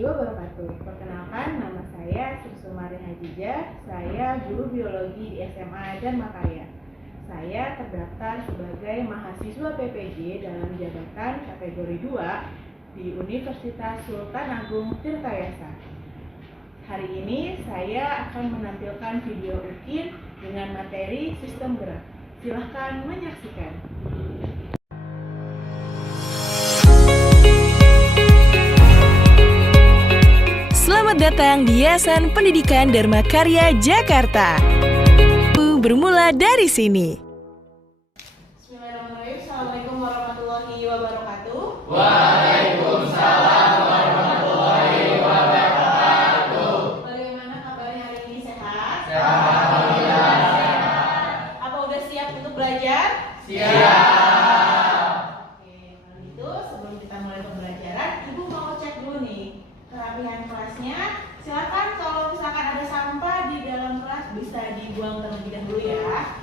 warahmatullahi wabarakatuh. Perkenalkan, nama saya Sri Sumari Hajijah. Saya guru biologi di SMA dan Makarya. Saya terdaftar sebagai mahasiswa PPJ dalam jabatan kategori 2 di Universitas Sultan Agung Tirtayasa. Hari ini saya akan menampilkan video UKIN dengan materi sistem gerak. Silahkan menyaksikan. Selamat datang di Yayasan Pendidikan Dharma Karya Jakarta. Bermula dari sini. Bismillahirrahmanirrahim. Assalamualaikum warahmatullahi wabarakatuh. Waalaikumsalam warahmatullahi wabarakatuh. Bagaimana kabarnya hari ini, sehat? Alhamdulillah sehat. Apa udah siap untuk belajar? Siap. Oke, kalau gitu sebelum kita mulai pembelajaran, Ibu mau cek dulu nih kerapihan kelasnya. Silakan kalau misalkan ada sampah di dalam kelas bisa dibuang terlebih dahulu ya.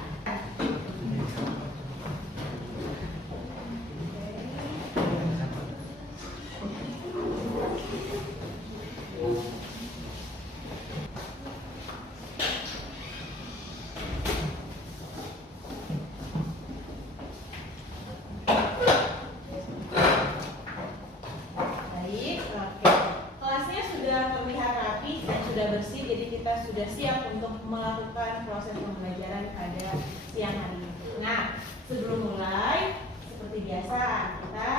Baik, oke. Kelasnya sudah terlihat rapi dan sudah bersih, jadi kita sudah siap untuk melakukan proses pembelajaran pada siang hari ini. Nah, sebelum mulai, seperti biasa, kita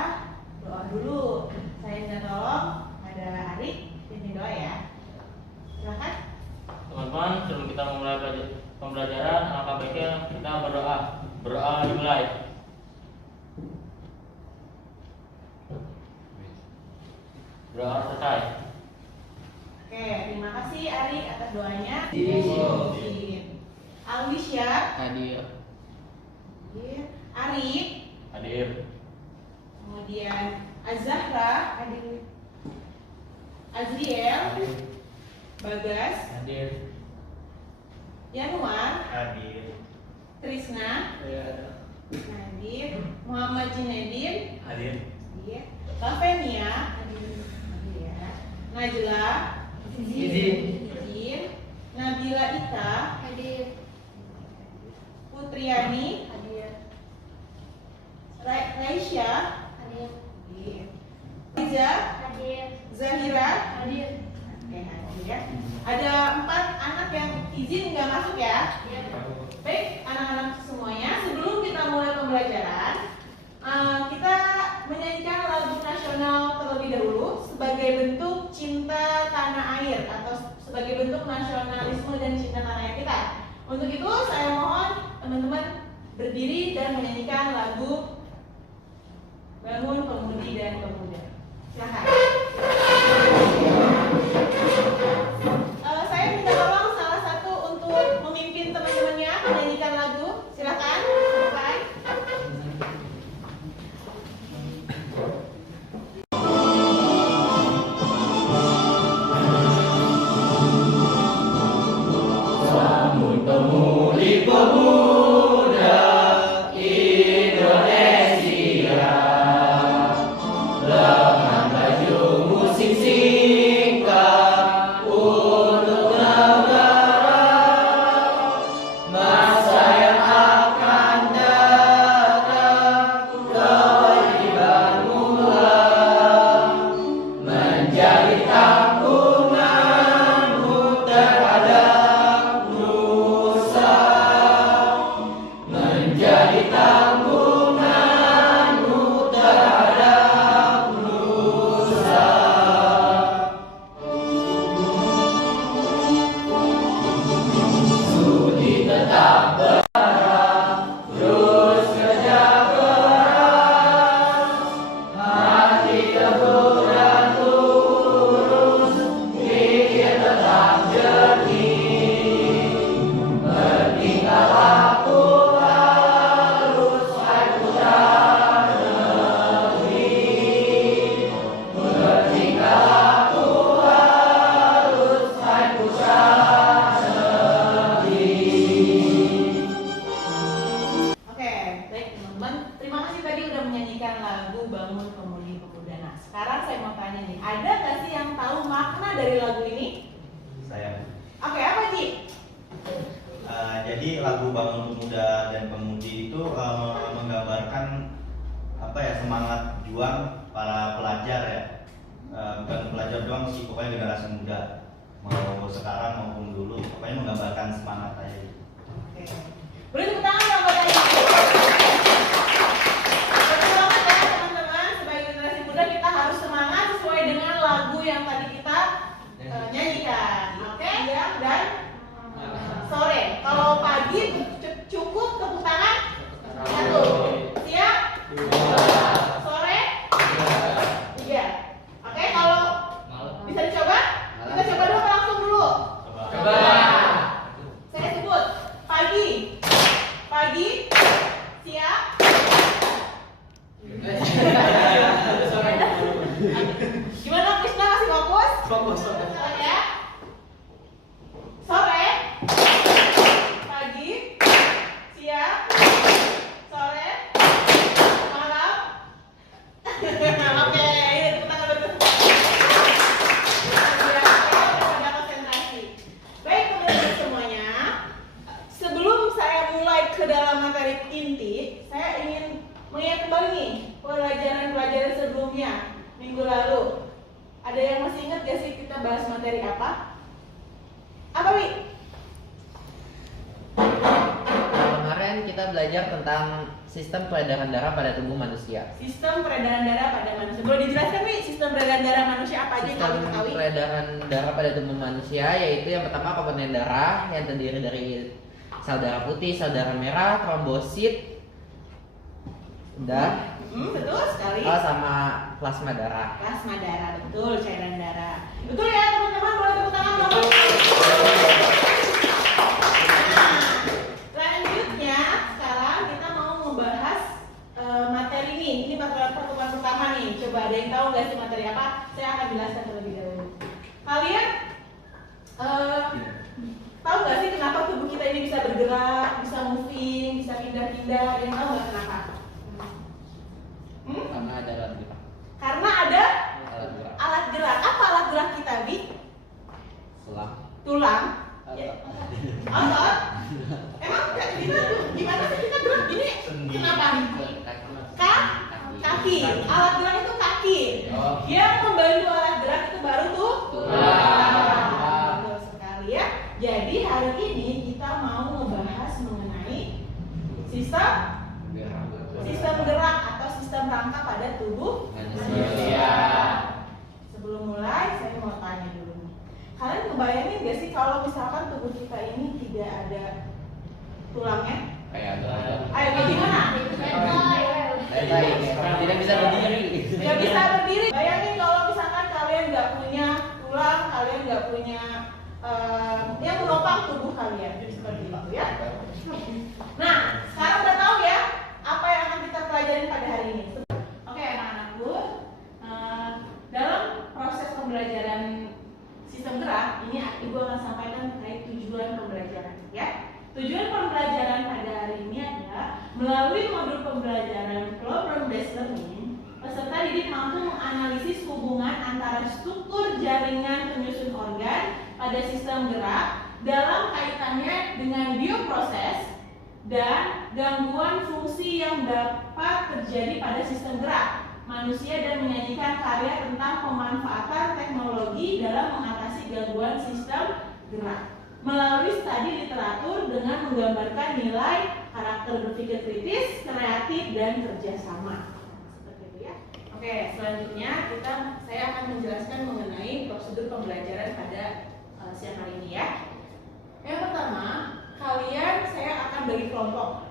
doa dulu. Saya minta tolong ada Arik, pimpin doa ya. Silakan. Teman-teman, sebelum kita memulai pembelajaran, alangkah baiknya kita berdoa. Berdoa dimulai. Berdoa selesai. Oke, terima kasih Arik atas doanya. Iya. Alwisya, Hadir. Arik, Hadir. kemudian Azahra, Azriel, Hadir. Bagas, Hadir. Yanuar, Hadir. Trisna, Nadir, Muhammad Jinedin, Hadir. Lavenia, Najla, Izin. Nabila Ita, Putriani, Raisya, Riza, Zahira, Oke, hadir ya. Ada 4 anak yang izin nggak masuk ya. Baik, anak-anak semuanya, sebelum kita mulai pembelajaran, kita menyanyikan lagu nasional terlebih dahulu sebagai bentuk cinta tanah air atau sebagai bentuk nasionalisme dan cinta tanah air kita. Untuk itu saya mohon teman-teman berdiri dan menyanyikan lagu Bangun Pemudi dan Pemuda. Silakan. Saya minta tolong salah satu untuk memimpin teman-temannya menyanyikan lagu. Silakan. Silakan. Bangun pemudi pemuda Indonesia dengan baju musik singkat untuk negara, masa yang akan datang kewajiban mula menjadi tanggunganmu terhadap nusa. Jadi lagu Bangun Pemuda dan Pemudi itu menggambarkan apa ya, semangat juang para pelajar ya, bukan pelajar doang sih, pokoknya generasi muda, mau sekarang maupun dulu, pokoknya menggambarkan semangat aja. Oke. Beri tepuk tangan dong buat Ayu. Betul banget ya teman-teman, sebagai generasi muda kita harus semangat sesuai dengan lagu yang tadi kita nyanyikan. Oke? Siang dan sore. Kalau pagi cukup tepuk tangan 1. Siang? 2. Sore? 3. Oke, kalau bisa dicoba? Kita coba dulu apa langsung dulu? Coba. Saya sebut pagi, siang, gimana Krisna, masih fokus? Fokus ya. Sore, pagi, siang, sore, malam. Oke, ini tepuk tangan dulu. Ada konsentrasi. Baik teman-teman semuanya, sebelum saya mulai ke dalam materi inti, saya ingin mengingat kembali nih pelajaran-pelajaran sebelumnya minggu lalu. Ada yang masih ingat gak sih kita bahas materi apa? Apa, Wi? Kemarin kita belajar tentang sistem peredaran darah pada tubuh manusia. Sistem peredaran darah pada manusia. Boleh dijelaskan, Wi, sistem peredaran darah manusia apa aja yang Sistem kamu ketahui? peredaran darah pada tubuh manusia yaitu yang pertama komponen darah yang terdiri dari sel darah putih, sel darah merah, trombosit, dan Betul sekali. sama plasma darah. Plasma darah, betul, cairan darah. Betul ya teman-teman, boleh tepuk tangan dong. Nah, selanjutnya sekarang kita mau membahas materi ini. Ini materi pertemuan pertama nih. Coba ada yang tahu nggak sih materi apa? Saya akan jelaskan terlebih dahulu. Kalian tahu nggak sih kenapa tubuh kita ini bisa bergerak, bisa moving, bisa pindah-pindah? Ada yang tahu nggak kenapa? Karena ada alat gerak. Karena ada Alat gerak. alat gerak. Apa alat gerak kita, Bi? Selang. Tulang. Ya. Otot. Emang gimana sih kita gerak gini? Kenapa? Kaki. Alat gerak itu kaki. Yang membantu alat gerak itu baru tuh tulang. Betul sekali ya. Jadi hari ini kita mau membahas mengenai sistem gerak atau sistem rangka pada tubuh manusia. Sebelum mulai, saya mau tanya dulu nih. Kalian kebayangin gak sih kalau misalkan tubuh kita ini tidak ada tulangnya? Kayak ada. Ayo, gimana? Tidak bisa berdiri. Gak bisa berdiri. Bayangin kalau misalkan kalian gak punya tulang, kalian gak punya yang menopang tubuh kalian. Seperti itu ya. Nah, sekarang udah tahu ya apa yang akan kita pelajarin pada hari ini. Oke anak-anakku, dalam proses pembelajaran sistem gerak ini ibu akan sampaikan terkait tujuan pembelajaran ya. Tujuan pembelajaran pada hari ini adalah melalui modul pembelajaran problem based learning, peserta didik mampu menganalisis hubungan antara struktur jaringan penyusun organ pada sistem gerak dalam kaitannya dengan bioproses dan gangguan fungsi yang dapat terjadi pada sistem gerak manusia dan menyajikan karya tentang pemanfaatan teknologi dalam mengatasi gangguan sistem gerak melalui studi literatur dengan menggambarkan nilai karakter berpikir kritis, kreatif, dan kerjasama. Seperti itu ya. Oke, selanjutnya saya akan menjelaskan mengenai prosedur pembelajaran pada siang hari ini ya. Yang pertama, saya akan bagi kelompok.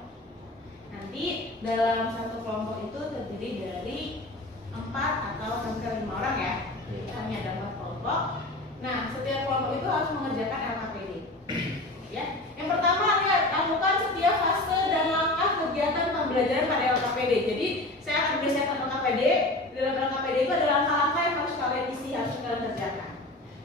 Nanti dalam satu kelompok itu terdiri dari 4 atau sampai 5 orang ya. Hanya ada 4 kelompok. Nah, setiap kelompok itu harus mengerjakan LKPD. Ya. Yang pertama, lihat lakukan setiap fase dan langkah kegiatan pembelajaran pada LKPD. Jadi, saya akan berdasarkan LKPD. Di dalam LKPD itu ada langkah-langkah yang harus kalian isi, harus kalian kerjakan.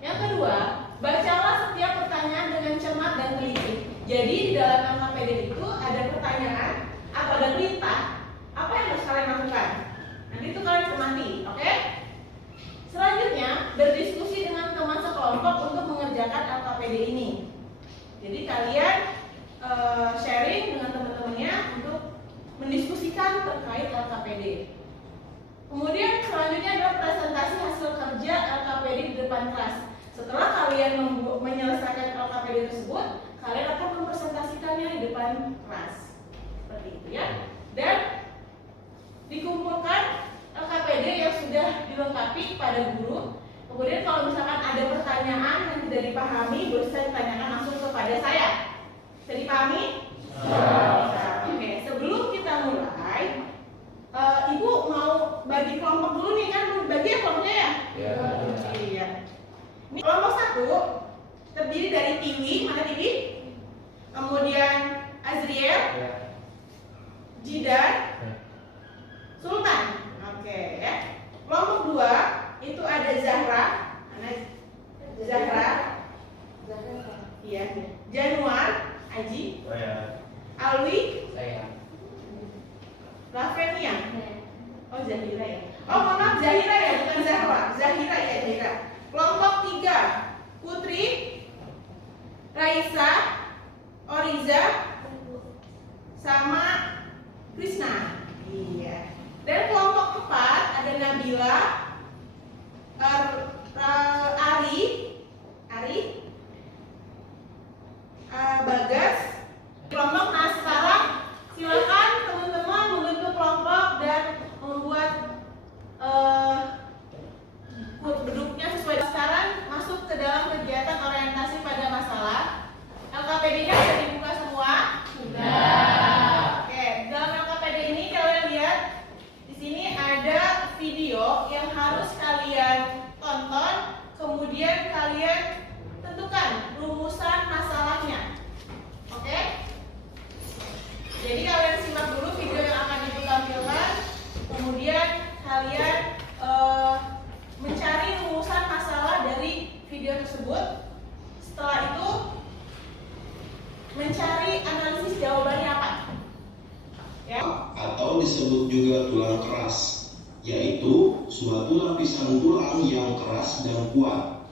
Yang kedua, bacalah setiap pertanyaan dengan cermat dan teliti. Jadi di dalam LKPD itu ada pertanyaan atau ada perintah, apa yang harus kalian lakukan? Nanti itu kalian cermati, oke? Selanjutnya, berdiskusi dengan teman sekelompok untuk mengerjakan LKPD ini. Jadi kalian Setelah kalian menyelesaikan LKPD tersebut, kalian akan mempresentasikannya di depan kelas. Seperti itu ya. Dan dikumpulkan LKPD yang sudah dilengkapi pada guru. Kemudian kalau misalkan ada pertanyaan yang tidak dipahami, bisa ditanyakan langsung kepada saya. Bisa dipahami? Oke, sebelum kita mulai, Ibu mau bagi kelompok dulu nih kan? Bagi ya kelompoknya ya? Iya. Ini kelompok 1 terdiri dari Tiwi, mana Tiwi? Kemudian Azriel, Jidan, Sultan. Oke ya. Kelompok 2 itu ada Zahra, mana Zahra? Iya. Januar, Aji, Alwi, Lavenia. Oh Zahira ya. Oh mohon maaf Zahira ya, bukan Zahra. Zahira ya Zahira. Kelompok 3 Putri, Raisa, Oriza, sama Krisna. Iya. Dan kelompok 4 ada Nabila, Ari, Bagas. Kelompok. Nah sekarang silakan teman-teman membentuk kelompok dan membuat bentuknya sesuai. Sekarang masuk ke dalam kegiatan orientasi pada masalah. LKPD-nya sudah dibuka semua? Sudah. Oke, dalam LKPD ini kalian lihat di sini ada video yang harus kalian tonton, kemudian kalian tentukan rumusan masalahnya. Oke? Jadi kalian simak dulu video yang akan Ibu tampilkan, kemudian kalian mencari rumusan masalah dari video tersebut. Setelah itu mencari analisis jawabannya apa? Ya. Atau disebut juga tulang keras, yaitu suatu lapisan tulang yang keras dan kuat.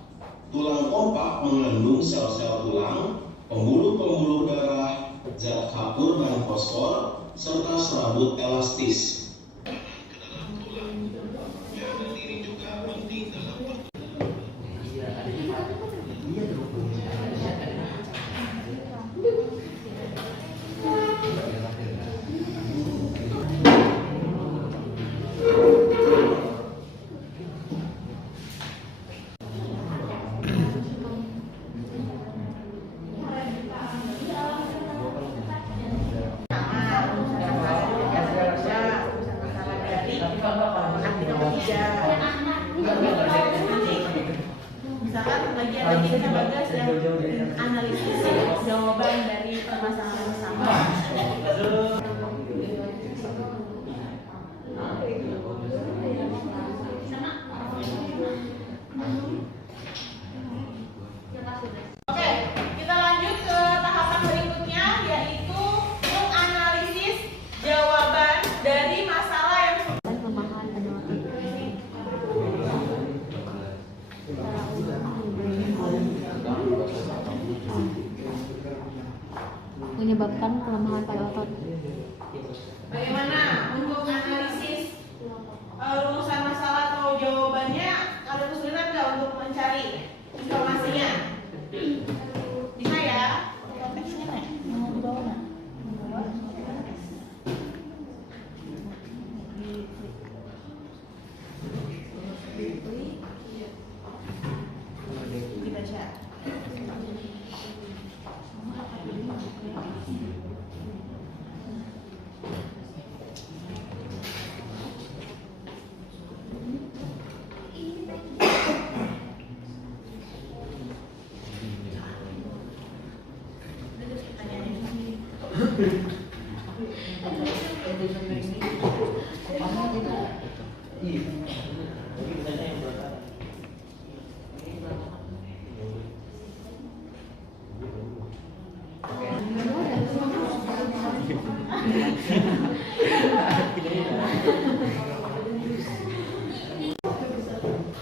Tulang kompak mengandung sel-sel tulang, pembuluh-pembuluh darah, zat kapur dan fosfor, serta serabut elastis. Misalkan bagian kita Bagas yang analisis jawaban dari permasalahan bersama. Oke, kita lanjut ke tahapan berikutnya, yaitu menganalisis jawaban dari masalah yang menyebabkan kelemahan pada otot. Bagaimana untuk analisis rumusan masalah atau jawabannya? Ada kesulitan nggak untuk mencari informasinya? Bisa ya? Dibaca.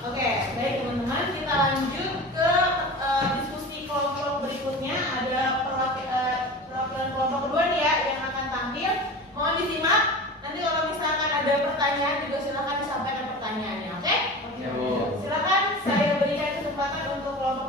Oke, baik teman-teman, kita lanjut ke diskusi kelompok berikutnya. Ada perwakilan kelompok kedua nih ya yang akan tampil. Mohon disimak. Nanti kalau misalkan ada pertanyaan juga silakan disampaikan pertanyaannya, oke? Silakan saya berikan kesempatan untuk kelompok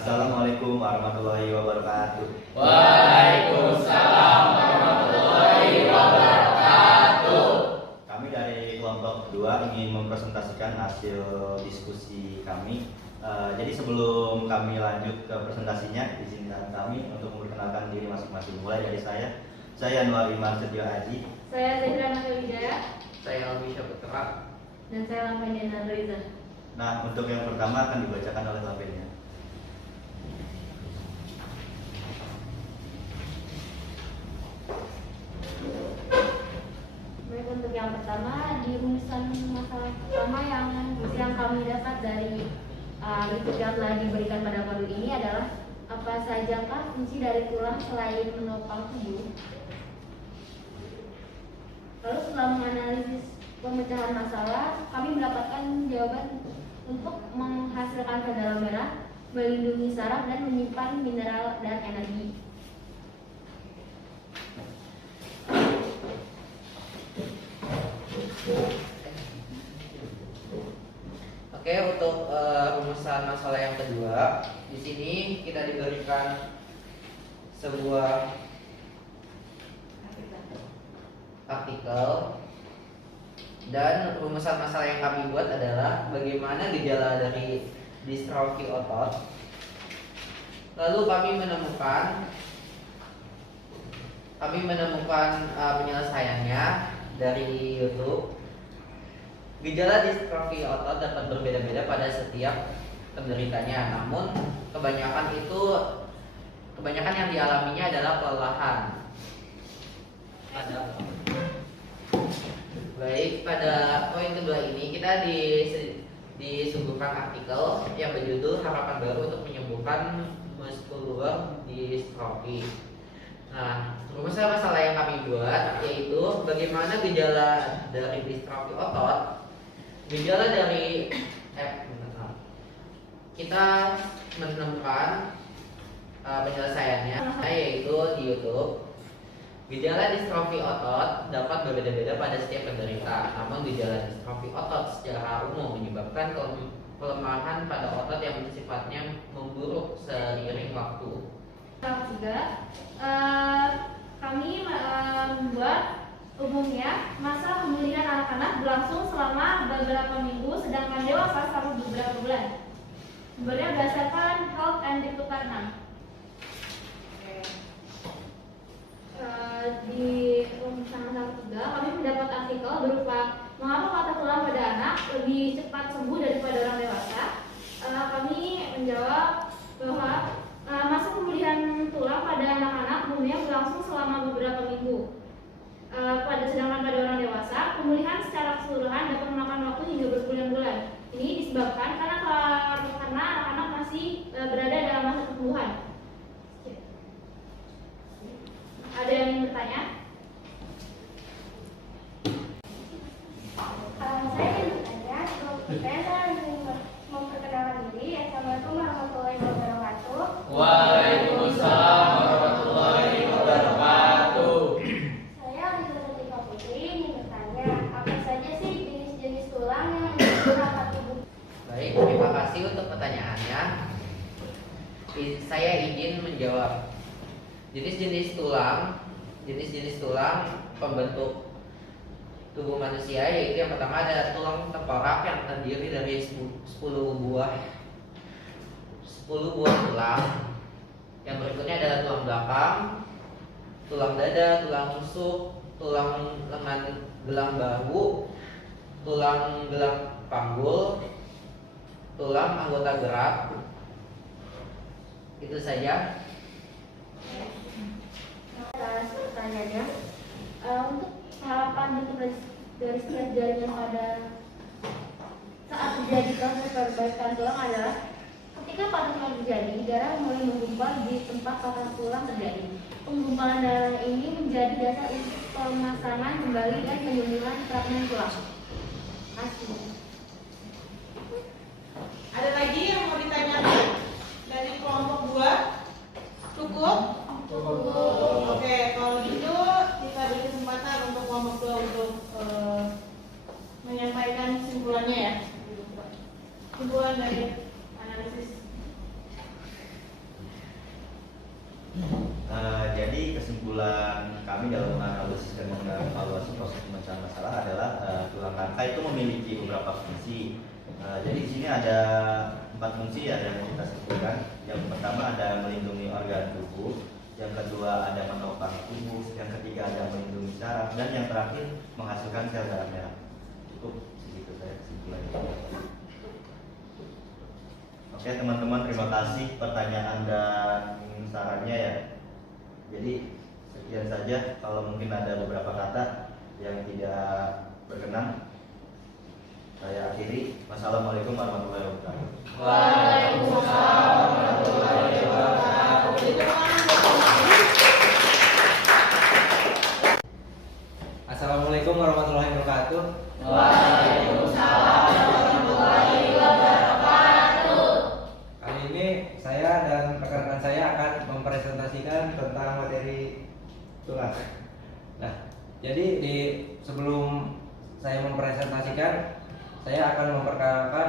Assalamualaikum warahmatullahi wabarakatuh. Waalaikumsalam warahmatullahi wabarakatuh. Kami dari kelompok kedua ingin mempresentasikan hasil diskusi kami. Jadi sebelum kami lanjut ke presentasinya, izinkan kami untuk memperkenalkan diri masing-masing. Mulai dari saya Anwar Imam Sedio Aji. Saya Zahira Nafidaya. Saya Alwi Syaputra. Dan saya Lamanya Nandriza. Nah, untuk yang pertama akan dibacakan oleh lampinya. Baik, untuk yang pertama di rumusan masalah pertama yang kami dapat dari YouTube yang telah diberikan pada modul ini adalah apa sajakah fungsi dari tulang selain menopang tubuh. Lalu setelah menganalisis pemecahan masalah, kami mendapatkan jawaban untuk menghasilkan sel merah, melindungi saraf dan menyimpan mineral dan energi. Oke, untuk rumusan masalah yang kedua, di sini kita diberikan sebuah artikel dan rumusan masalah yang kami buat adalah bagaimana gejala dari distrofi otot. Lalu kami menemukan penyelesaiannya dari YouTube. Gejala distrofi otot dapat berbeda-beda pada setiap penderitanya, namun kebanyakan yang dialaminya adalah kelelahan. Baik, pada poin kedua ini kita disuguhkan artikel yang berjudul Harapan Baru untuk Menyembuhkan Muscular Dystrophy. Nah, rumusan masalah yang kami buat yaitu bagaimana gejala dari distrofi otot. Gejala dari kita menemukan penyelesaiannya yaitu di YouTube. Gejala distrofi otot dapat berbeda-beda pada setiap penderita. Namun gejala distrofi otot secara umum menyebabkan pelemahan pada otot yang sifatnya memburuk seiring waktu. Ketiga, kami membuat umumnya masa pemulihan anak-anak berlangsung selama beberapa minggu, sedangkan dewasa selama beberapa bulan. Sumbernya berdasarkan Health and Diplokarna. Di rumusan masalah ketiga, kami mendapat artikel berupa mengapa patah tulang pada anak lebih cepat sembuh daripada orang dewasa. Kami menjawab bahwa masa pemulihan tulang pada anak-anak umumnya berlangsung selama beberapa minggu. Sedangkan pada orang dewasa, pemulihan secara keseluruhan dapat memakan waktu hingga berbulan-bulan. Ini disebabkan karena anak-anak masih berada dalam masa pertumbuhan. Ada yang ingin bertanya? Saya ingin bertanya, saya ingin memperkenalkan diri. Assalamualaikum warahmatullahi wabarakatuh. Waalaikumsalam warahmatullahi wabarakatuh. Saya Alisa Latifah Putri ingin bertanya, apa saja sih jenis-jenis tulang yang beberapa tubuh? Baik, terima kasih untuk pertanyaannya. Saya izin menjawab. Jenis-jenis tulang pembentuk tubuh manusia yaitu yang pertama ada tulang tengkorak yang terdiri dari 10 buah tulang. Yang berikutnya adalah tulang belakang, tulang dada, tulang rusuk, tulang lengan gelang bahu, tulang gelang panggul, tulang anggota gerak. Itu saja. Atas pertanyaannya, untuk harapan dari setiap jaringan pada saat terjadi proses perbaikan tulang adalah ketika patah tulang terjadi, darah mulai menggumpal di tempat patah tulang terjadi. Penggumpalan darah ini menjadi dasar untuk pemasangan kembali dan penyembuhan fragmen tulang. Asli. Ada lagi yang mau ditanyakan dari kelompok 2? Cukup? Oke, kalau gitu kita beri kesempatan untuk kelompok 2 untuk menyampaikan kesimpulannya ya. Kesimpulan dari analisis. kami dalam menganalisis dan mengevaluasi proses pemecahan masalah adalah tulang rangka itu memiliki beberapa fungsi. Jadi di sini ada 4 fungsi ya yang kita sebutkan. Yang pertama ada melindungi organ tubuh, yang kedua ada menopang tubuh, yang ketiga ada melindungi saraf, dan yang terakhir menghasilkan sel darah merah. Cukup segitu saya kesimpulannya. Oke teman-teman, terima kasih pertanyaan dan sarannya ya. Jadi sekian saja, kalau mungkin ada beberapa kata yang tidak berkenan saya akhiri. Wassalamualaikum warahmatullahi wabarakatuh. Waalaikumsalam warahmatullahi wabarakatuh. Assalamualaikum warahmatullahi wabarakatuh. Waalaikumsalam warahmatullahi wabarakatuh. Kali ini saya dan rekan-rekan saya akan mempresentasikan tentang materi tulang. Nah, jadi sebelum saya mempresentasikan, saya akan memperkenalkan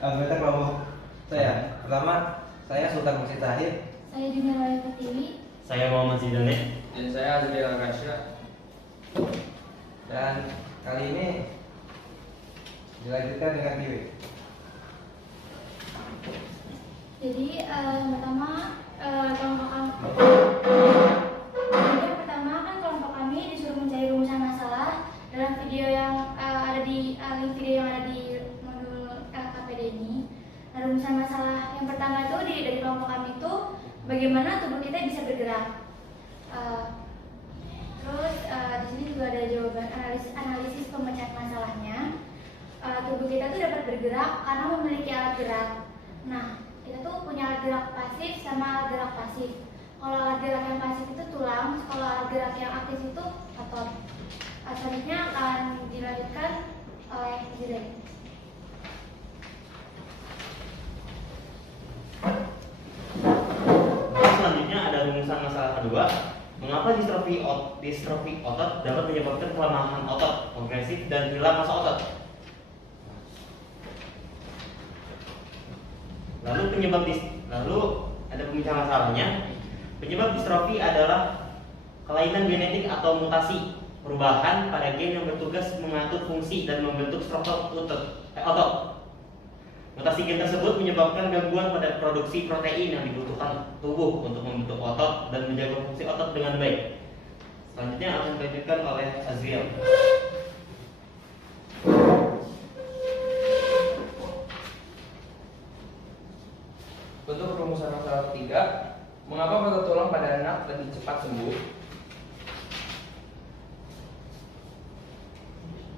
anggota kelompok saya. Pertama, saya Sultan Musi Tahir. Saya Junia Wahyu Pertiwi. Saya Muhammad Zidane. Dan saya Azri Al-Kasya. Dan kali ini dilanjutkan dengan Kiwi. Jadi yang pertama kelompok kami disuruh mencari rumusan masalah dalam video yang ada di link video yang ada di modul LKPD ini. Nah, rumusan masalah yang pertama itu dari kelompok kami itu bagaimana tubuh kita bisa bergerak. Terus di sini juga ada jawaban analisis pemecahan masalahnya. Tubuh kita tuh dapat bergerak karena memiliki alat gerak. Nah, kita tuh punya alat gerak pasif sama alat gerak pasif. Kalau alat gerak yang pasif itu tulang, kalau alat gerak yang aktif itu otot. Selanjutnya akan dilanjutkan oleh Zidane. Selanjutnya ada rumusan masalah kedua. Mengapa distrofi otot dapat menyebabkan kelemahan otot, progresif dan hilang massa otot? Lalu ada pembicaraan masalahnya. Penyebab distrofi adalah kelainan genetik atau mutasi, perubahan pada gen yang bertugas mengatur fungsi dan membentuk struktur otot. Mutasi gen tersebut menyebabkan gangguan pada produksi protein yang dibutuhkan tubuh untuk membentuk otot dan menjaga fungsi otot dengan baik. Selanjutnya akan dilanjutkan oleh Azriel. Untuk rumusan masalah ketiga, mengapa patah tulang pada anak lebih cepat sembuh?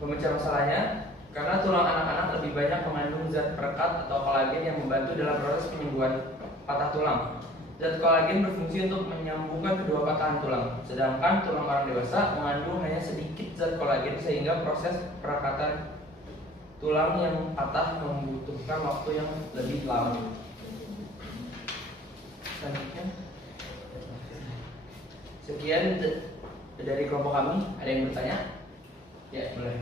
Pemecah masalahnya, karena tulang anak-anak lebih banyak mengandung zat perekat atau kolagen yang membantu dalam proses penyembuhan patah tulang. Zat kolagen berfungsi untuk menyambungkan kedua patahan tulang, sedangkan tulang orang dewasa mengandung hanya sedikit zat kolagen sehingga proses perekatan tulang yang patah membutuhkan waktu yang lebih lama. Selanjutnya, sekian dari kelompok kami. Ada yang bertanya? Ya, boleh.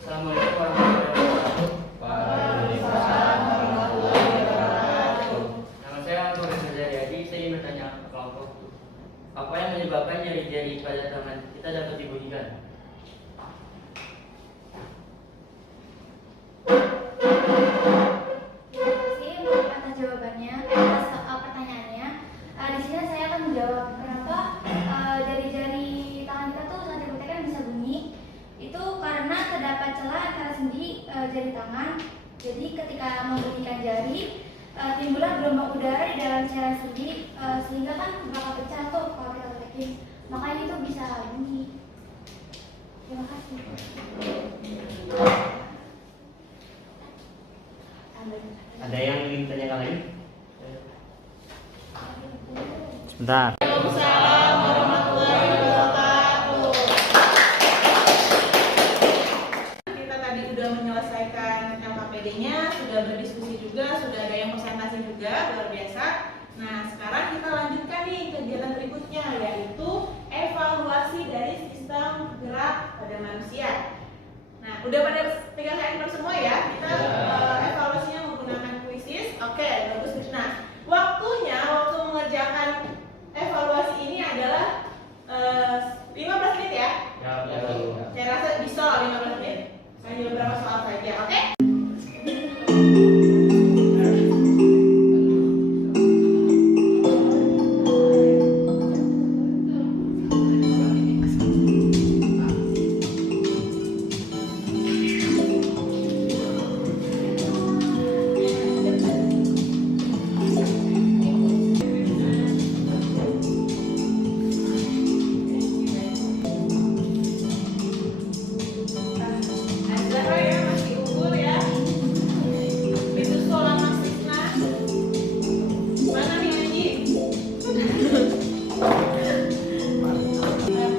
Assalamualaikum warahmatullahi wabarakatuh. Waalaikumsalam warahmatullahi wabarakatuh. Nama saya Profesor Jayadi. Saya ingin bertanya ke kelompok. Apa yang menyebabkan jari-jari pada tangan kita dapat dibunyikan? Atas jawabannya, atas pertanyaannya, di sini saya akan menjawab kenapa jari-jari tangan kita tuh saat dipraktekkan bisa bunyi. Itu karena terdapat celah antara sendi jari tangan. Jadi ketika membunyikan jari, timbullah gelombang udara di dalam cairan sendi, sehingga kan bakal pecah tuh kalau kita praktekin. Makanya itu bisa bunyi. Terima kasih. Ada yang ingin ditanyakan lagi? Sebentar. Waalaikumsalam warahmatullahi wabarakatuh. Kita tadi udah menyelesaikan LKPD-nya, sudah berdiskusi juga, sudah ada yang presentasi juga, luar biasa. Nah, sekarang kita lanjutkan nih kegiatan berikutnya, yaitu evaluasi dari sistem gerak pada manusia. Nah, udah pada pegang handphone semua ya? Kita evaluasinya menggunakan kuisis. Oke, bagus. Nah, waktu mengerjakan evaluasi ini nyesel 15 menit. Saya jawab beberapa soal saja, oke? Azhara ya, masih unggul ya. Itu sekolah Mas Krisna. Mana nih Haji?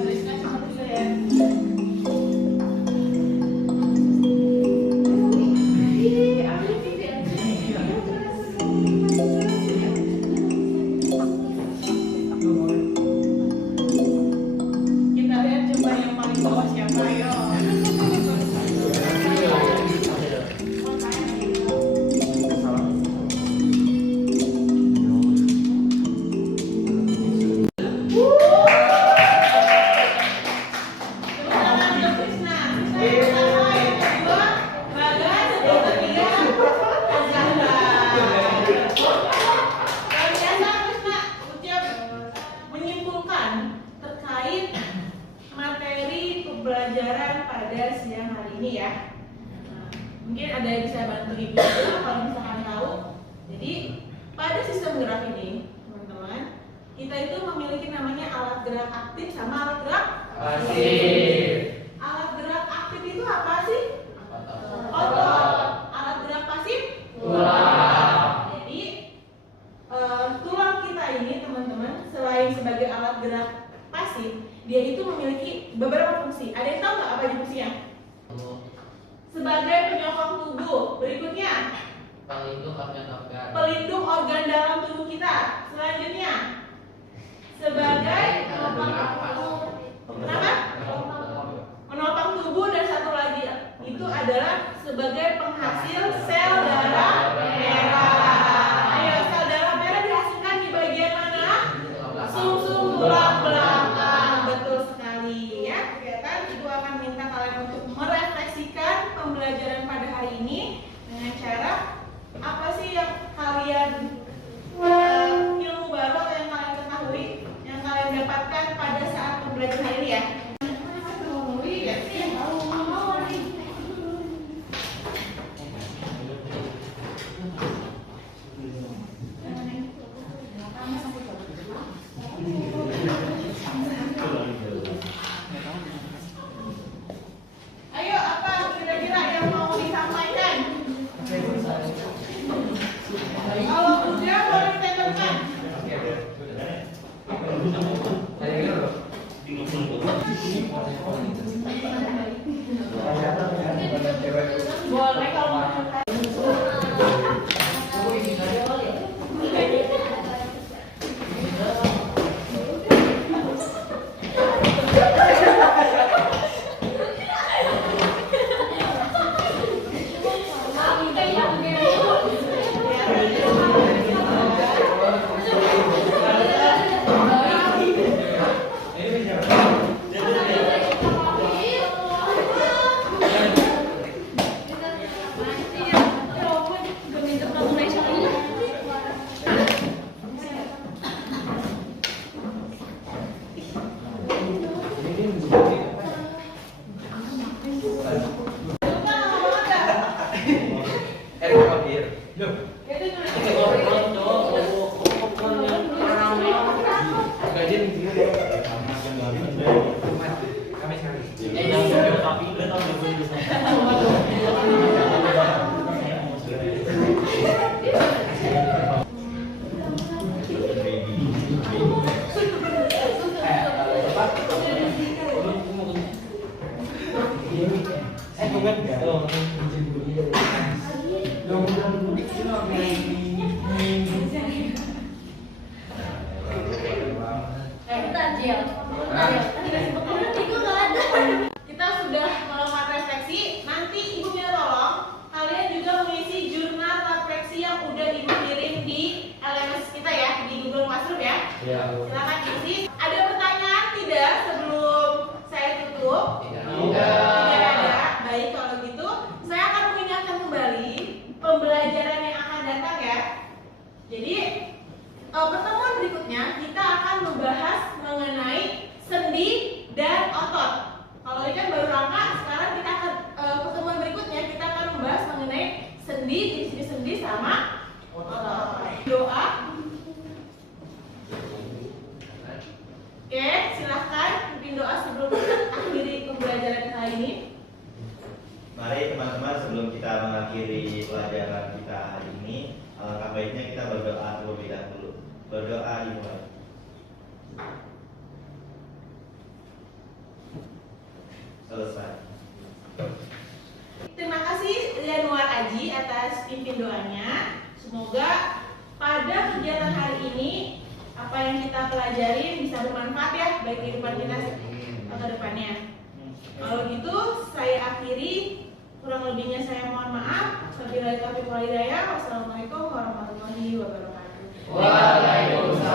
Krisna cuma dulu ya. Kita lihat coba yang paling bawah siapa, ayo. Menyimpulkan terkait materi pembelajaran pada siang hari ini ya. Nah, mungkin ada yang bisa bantu ibu kalau misalkan tahu. Jadi pada sistem gerak ini, teman-teman, kita itu memiliki namanya alat gerak aktif sama alat gerak Pasif. Alat gerak aktif itu apa sih? Otot. Alat gerak pasif? Tulang. Jadi tulang kita ini teman-teman selain sebagai alat gerak pasif, dia itu memiliki beberapa fungsi. Ada yang tahu nggak apa aja fungsinya? Sebagai penyokong tubuh. Berikutnya, pelindung organ dalam tubuh kita. Selanjutnya, sebagai kenapa? Menopang tubuh, dan satu lagi itu adalah sebagai penghasil sel darah merah. Ayo, sel darah merah dihasilkan di bagian mana? Sumsum tulang belakang. Betul sekali ya. Kegiatan ibu akan minta kalian untuk merefleksikan pembelajaran pada hari ini dengan cara apa sih yang kalian ilmu baru atau yang kalian ketahui, yang kalian dapatkan pada saat pembelajaran hari ini ya. Ayo, apa kira-kira yang mau disampaikan? Kalau udah boleh ditembakkan. Boleh kalau mau. Kita sudah melakukan refleksi. Nanti ibu minta tolong kalian juga mengisi jurnal refleksi yang udah ibu kirim di LMS kita ya, di Google Classroom ya. Silakan isi. Ada pertanyaan tidak sebelum saya tutup? Tidak. Jadi pertemuan berikutnya kita akan membahas mengenai sendi dan otot. Kalau ini kan baru rangka, sekarang kita akan pertemuan berikutnya kita akan membahas mengenai sendi, jenis-jenis sendi sama otot. Doa. Oke, silahkan pimpin doa sebelum kita akhiri pembelajaran kali ini. Mari teman-teman, sebelum kita mengakhiri pelajaran kita hari ini, alangkah baiknya kita berdoa terlebih dahulu. Berdoa dimulai. Selesai. Terima kasih Yanuar Aji atas pimpin doanya. Semoga pada kegiatan hari ini apa yang kita pelajari bisa bermanfaat ya bagi kehidupan kita ke depannya. Kalau gitu saya akhiri, kurang lebihnya saya mohon maaf. Wabillahi taufiq wal hidayah. Wassalamualaikum warahmatullahi wabarakatuh. Waalaikumsalam.